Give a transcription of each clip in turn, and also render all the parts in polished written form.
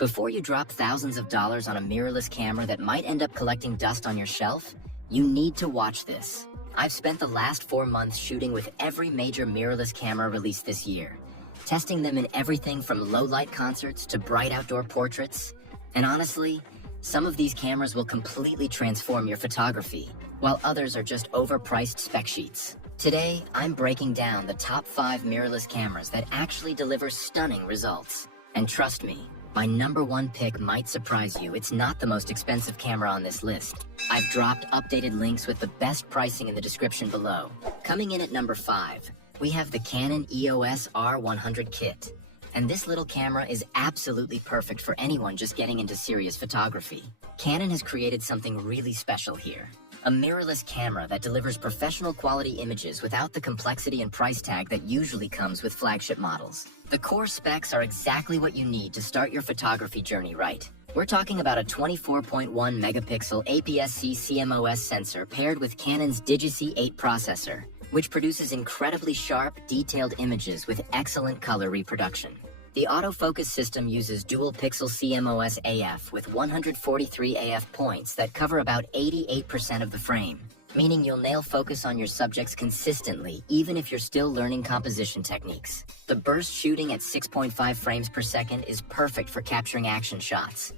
Before you drop thousands of dollars on a mirrorless camera that might end up collecting dust on your shelf, you need to watch this. I've spent the last 4 months shooting with every major mirrorless camera released this year, testing them in everything from low-light concerts to bright outdoor portraits. And honestly, some of these cameras will completely transform your photography, while others are just overpriced spec sheets. Today, I'm breaking down the top 5 mirrorless cameras that actually deliver stunning results. And trust me, my #1 pick might surprise you. It's not the most expensive camera on this list. I've dropped updated links with the best pricing in the description below. Coming in at number 5, we have the Canon EOS R100 kit. And this little camera is absolutely perfect for anyone just getting into serious photography. Canon has created something really special here. A mirrorless camera that delivers professional quality images without the complexity and price tag that usually comes with flagship models. The core specs are exactly what you need to start your photography journey right. We're talking about a 24.1 megapixel APS-C CMOS sensor paired with Canon's Digi-C 8 processor, which produces incredibly sharp, detailed images with excellent color reproduction. The autofocus system uses dual-pixel CMOS AF with 143 AF points that cover about 88% of the frame, meaning you'll nail focus on your subjects consistently, even if you're still learning composition techniques. The burst shooting at 6.5 frames per second is perfect for capturing action shots.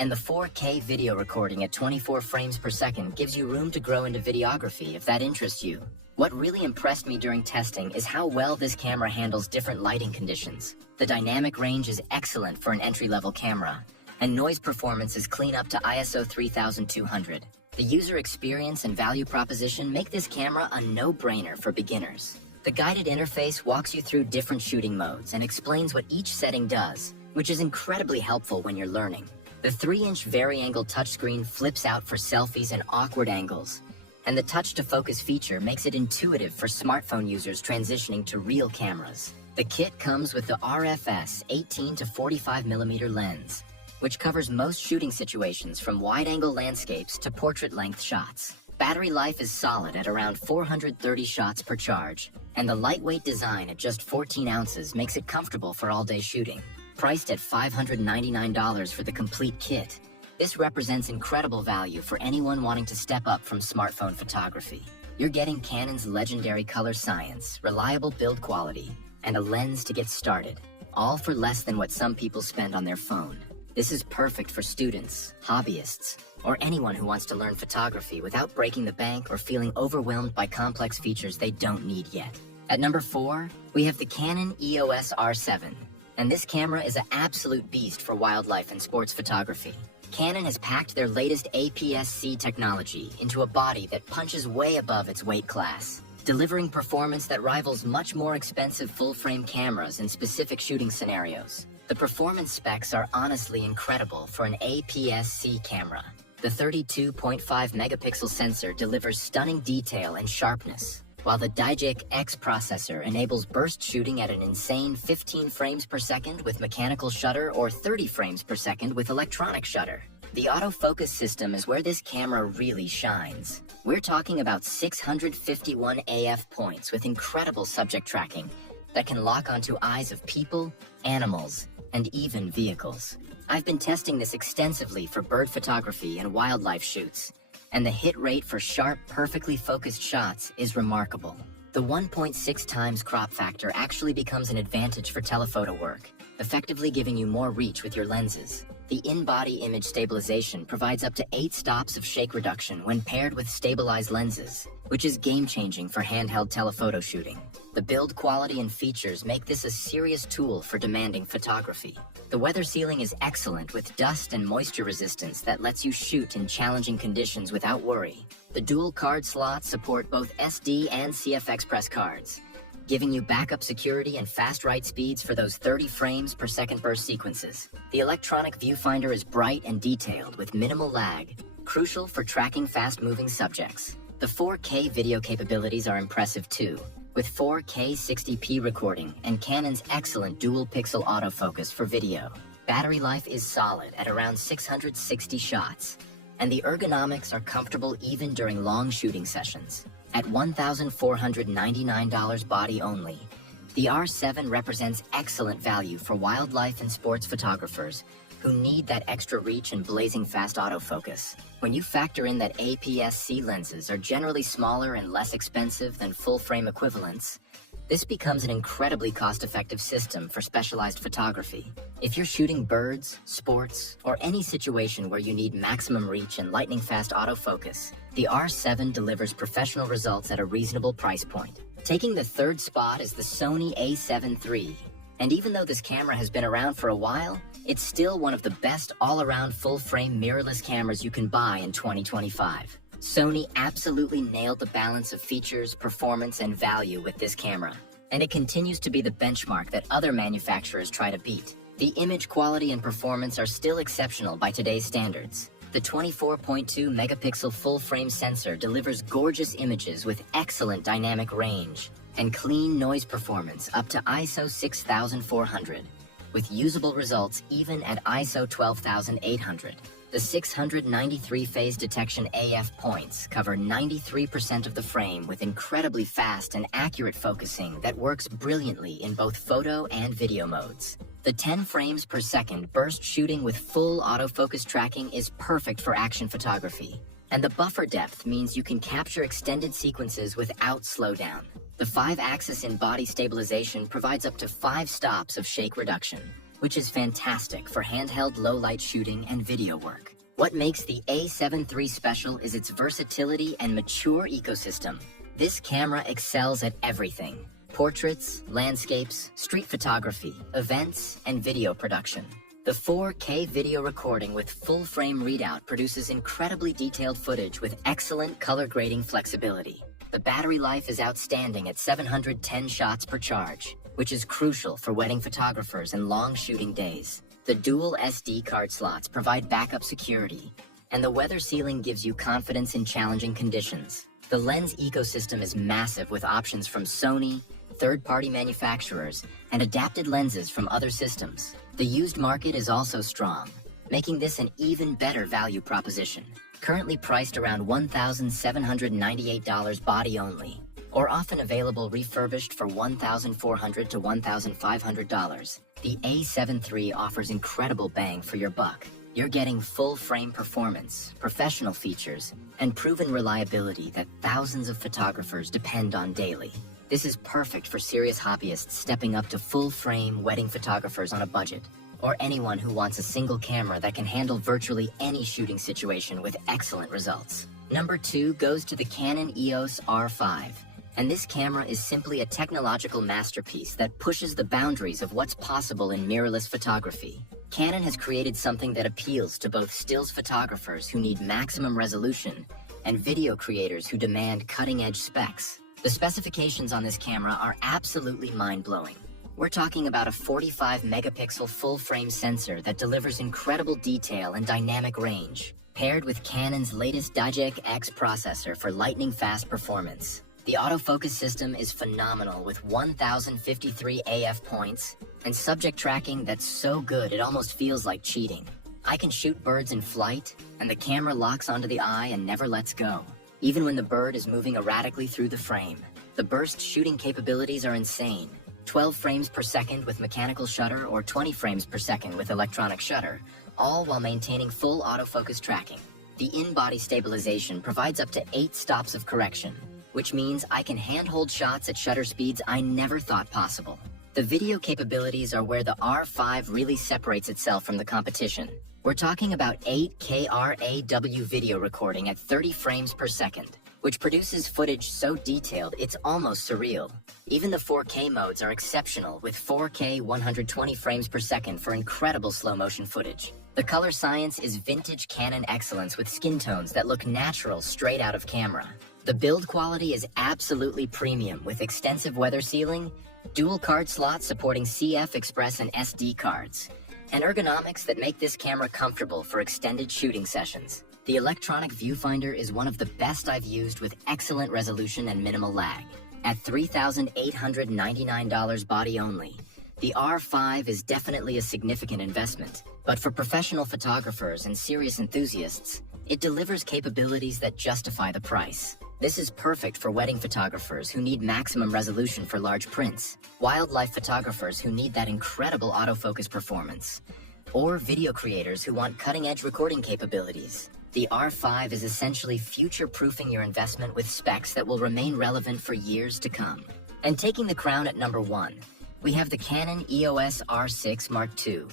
And the 4K video recording at 24 frames per second gives you room to grow into videography if that interests you. What really impressed me during testing is how well this camera handles different lighting conditions. The dynamic range is excellent for an entry-level camera, and noise performance is clean up to ISO 3200. The user experience and value proposition make this camera a no-brainer for beginners. The guided interface walks you through different shooting modes and explains what each setting does, which is incredibly helpful when you're learning. The 3-inch vari-angle touchscreen flips out for selfies and awkward angles, and the touch-to-focus feature makes it intuitive for smartphone users transitioning to real cameras. The kit comes with the RFS 18 to 45mm lens, which covers most shooting situations from wide-angle landscapes to portrait-length shots. Battery life is solid at around 430 shots per charge, and the lightweight design at just 14 ounces makes it comfortable for all-day shooting. Priced at $599 for the complete kit, this represents incredible value for anyone wanting to step up from smartphone photography. You're getting Canon's legendary color science, reliable build quality, and a lens to get started, all for less than what some people spend on their phone. This is perfect for students, hobbyists, or anyone who wants to learn photography without breaking the bank or feeling overwhelmed by complex features they don't need yet. At number 4, we have the Canon EOS R7, and this camera is an absolute beast for wildlife and sports photography. Canon has packed their latest APS-C technology into a body that punches way above its weight class, delivering performance that rivals much more expensive full-frame cameras in specific shooting scenarios. The performance specs are honestly incredible for an APS-C camera. The 32.5 megapixel sensor delivers stunning detail and sharpness, while the Digi-C 8 processor enables burst shooting at an insane 15 frames per second with mechanical shutter or 30 frames per second with electronic shutter. The autofocus system is where this camera really shines. We're talking about 651 AF points with incredible subject tracking that can lock onto eyes of people, animals, and even vehicles. I've been testing this extensively for bird photography and wildlife shoots, and the hit rate for sharp, perfectly focused shots is remarkable. The 1.6 times crop factor actually becomes an advantage for telephoto work, effectively giving you more reach with your lenses. The in-body image stabilization provides up to 8 stops of shake reduction when paired with stabilized lenses, which is game-changing for handheld telephoto shooting. The build quality and features make this a serious tool for demanding photography. The weather sealing is excellent with dust and moisture resistance that lets you shoot in challenging conditions without worry. The dual card slots support both SD and CF Express cards, giving you backup security and fast write speeds for those 30 frames per second burst sequences. The electronic viewfinder is bright and detailed with minimal lag, crucial for tracking fast-moving subjects. The 4K video capabilities are impressive too, with 4K 60p recording and Canon's excellent dual-pixel autofocus for video. Battery life is solid at around 660 shots, and the ergonomics are comfortable even during long shooting sessions. At $1,499 body only, the R7 represents excellent value for wildlife and sports photographers who need that extra reach and blazing fast autofocus. When you factor in that APS-C lenses are generally smaller and less expensive than full-frame equivalents, this becomes an incredibly cost-effective system for specialized photography. If you're shooting birds, sports, or any situation where you need maximum reach and lightning-fast autofocus, the R7 delivers professional results at a reasonable price point. Taking the third spot is the Sony a7 III. And even though this camera has been around for a while, it's still one of the best all-around full-frame mirrorless cameras you can buy in 2025. Sony absolutely nailed the balance of features, performance, and value with this camera, and it continues to be the benchmark that other manufacturers try to beat. The image quality and performance are still exceptional by today's standards. The 24.2 megapixel full-frame sensor delivers gorgeous images with excellent dynamic range and clean noise performance up to ISO 6400, with usable results even at ISO 12800. The 693 phase detection AF points cover 93% of the frame with incredibly fast and accurate focusing that works brilliantly in both photo and video modes. The 10 frames per second burst shooting with full autofocus tracking is perfect for action photography. And the buffer depth means you can capture extended sequences without slowdown. The 5-axis in-body stabilization provides up to 5 stops of shake reduction, which is fantastic for handheld low-light shooting and video work. What makes the a7 III special is its versatility and mature ecosystem. This camera excels at everything: portraits, landscapes, street photography, events, and video production. The 4K video recording with full-frame readout produces incredibly detailed footage with excellent color grading flexibility. The battery life is outstanding at 710 shots per charge, which is crucial for wedding photographers and long shooting days. The dual SD card slots provide backup security, and the weather sealing gives you confidence in challenging conditions. The lens ecosystem is massive with options from Sony, third-party manufacturers, and adapted lenses from other systems. The used market is also strong, making this an even better value proposition. Currently priced around $1,798 body only, or often available refurbished for $1,400 to $1,500, the a7 III offers incredible bang for your buck. You're getting full-frame performance, professional features, and proven reliability that thousands of photographers depend on daily. This is perfect for serious hobbyists stepping up to full-frame wedding photographers on a budget, or anyone who wants a single camera that can handle virtually any shooting situation with excellent results. Number 2 goes to the Canon EOS R5, and this camera is simply a technological masterpiece that pushes the boundaries of what's possible in mirrorless photography. Canon has created something that appeals to both stills photographers who need maximum resolution and video creators who demand cutting-edge specs. The specifications on this camera are absolutely mind-blowing. We're talking about a 45 megapixel full-frame sensor that delivers incredible detail and dynamic range, paired with Canon's latest Dojek X processor for lightning-fast performance. The autofocus system is phenomenal with 1,053 AF points and subject tracking that's so good it almost feels like cheating. I can shoot birds in flight, and the camera locks onto the eye and never lets go, even when the bird is moving erratically through the frame. The burst shooting capabilities are insane. 12 frames per second with mechanical shutter or 20 frames per second with electronic shutter, all while maintaining full autofocus tracking. The in-body stabilization provides up to 8 stops of correction, which means I can handhold shots at shutter speeds I never thought possible. The video capabilities are where the R5 really separates itself from the competition. We're talking about 8K RAW video recording at 30 frames per second, which produces footage so detailed it's almost surreal. Even the 4K modes are exceptional with 4K 120 frames per second for incredible slow-motion footage. The color science is vintage Canon excellence with skin tones that look natural straight out of camera. The build quality is absolutely premium with extensive weather sealing, dual card slots supporting CF Express and SD cards, and ergonomics that make this camera comfortable for extended shooting sessions. The electronic viewfinder is one of the best I've used with excellent resolution and minimal lag. At $3,899 body only, the R5 is definitely a significant investment. But for professional photographers and serious enthusiasts, it delivers capabilities that justify the price. This is perfect for wedding photographers who need maximum resolution for large prints, wildlife photographers who need that incredible autofocus performance, or video creators who want cutting-edge recording capabilities. The R5 is essentially future-proofing your investment with specs that will remain relevant for years to come. And taking the crown at number 1, we have the Canon EOS R6 Mark II.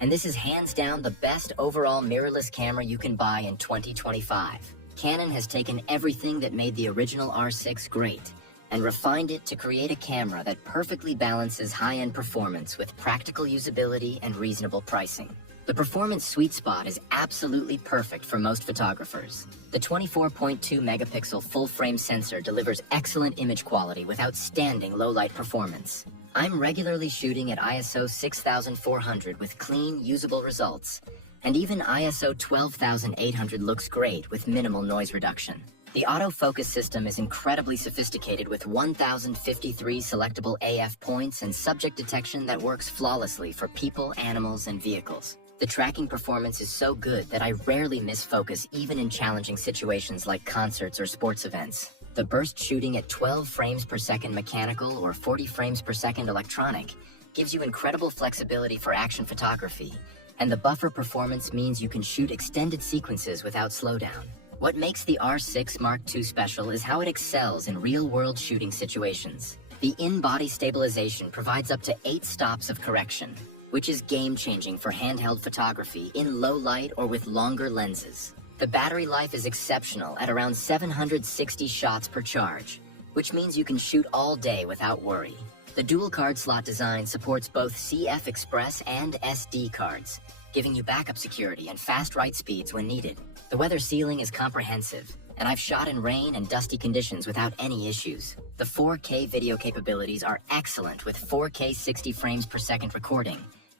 And this is hands down the best overall mirrorless camera you can buy in 2025. Canon has taken everything that made the original R6 great and refined it to create a camera that perfectly balances high-end performance with practical usability and reasonable pricing. The performance sweet spot is absolutely perfect for most photographers. The 24.2 megapixel full-frame sensor delivers excellent image quality with outstanding low-light performance. I'm regularly shooting at ISO 6400 with clean, usable results, and even ISO 12800 looks great with minimal noise reduction. The autofocus system is incredibly sophisticated with 1053 selectable AF points and subject detection that works flawlessly for people, animals, and vehicles. The tracking performance is so good that I rarely miss focus even in challenging situations like concerts or sports events. The burst shooting at 12 frames per second mechanical or 40 frames per second electronic gives you incredible flexibility for action photography, and the buffer performance means you can shoot extended sequences without slowdown. What makes the R6 Mark II special is how it excels in real-world shooting situations. The in-body stabilization provides up to 8 stops of correction, which is game-changing for handheld photography in low light or with longer lenses. The battery life is exceptional at around 760 shots per charge, which means you can shoot all day without worry. The dual card slot design supports both CF Express and SD cards, giving you backup security and fast write speeds when needed. The weather sealing is comprehensive, and I've shot in rain and dusty conditions without any issues. The 4K video capabilities are excellent with 4K 60 frames per second recording,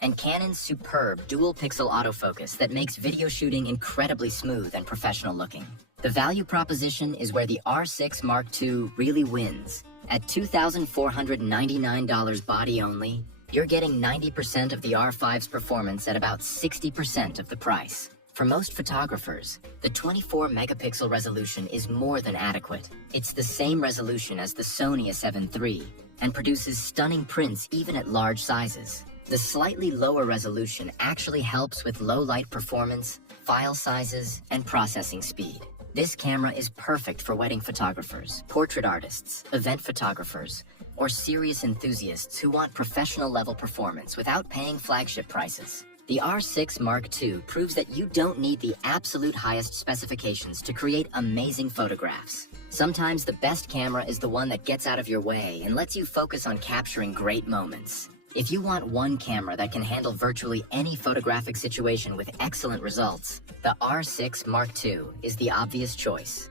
and Canon's superb dual-pixel autofocus that makes video shooting incredibly smooth and professional looking. The value proposition is where the R6 Mark II really wins. At $2,499 body only, you're getting 90% of the R5's performance at about 60% of the price. For most photographers, the 24-megapixel resolution is more than adequate. It's the same resolution as the Sony A7 III and produces stunning prints even at large sizes. The slightly lower resolution actually helps with low-light performance, file sizes, and processing speed. This camera is perfect for wedding photographers, portrait artists, event photographers, or serious enthusiasts who want professional-level performance without paying flagship prices. The R6 Mark II proves that you don't need the absolute highest specifications to create amazing photographs. Sometimes the best camera is the one that gets out of your way and lets you focus on capturing great moments. If you want one camera that can handle virtually any photographic situation with excellent results, the R6 Mark II is the obvious choice.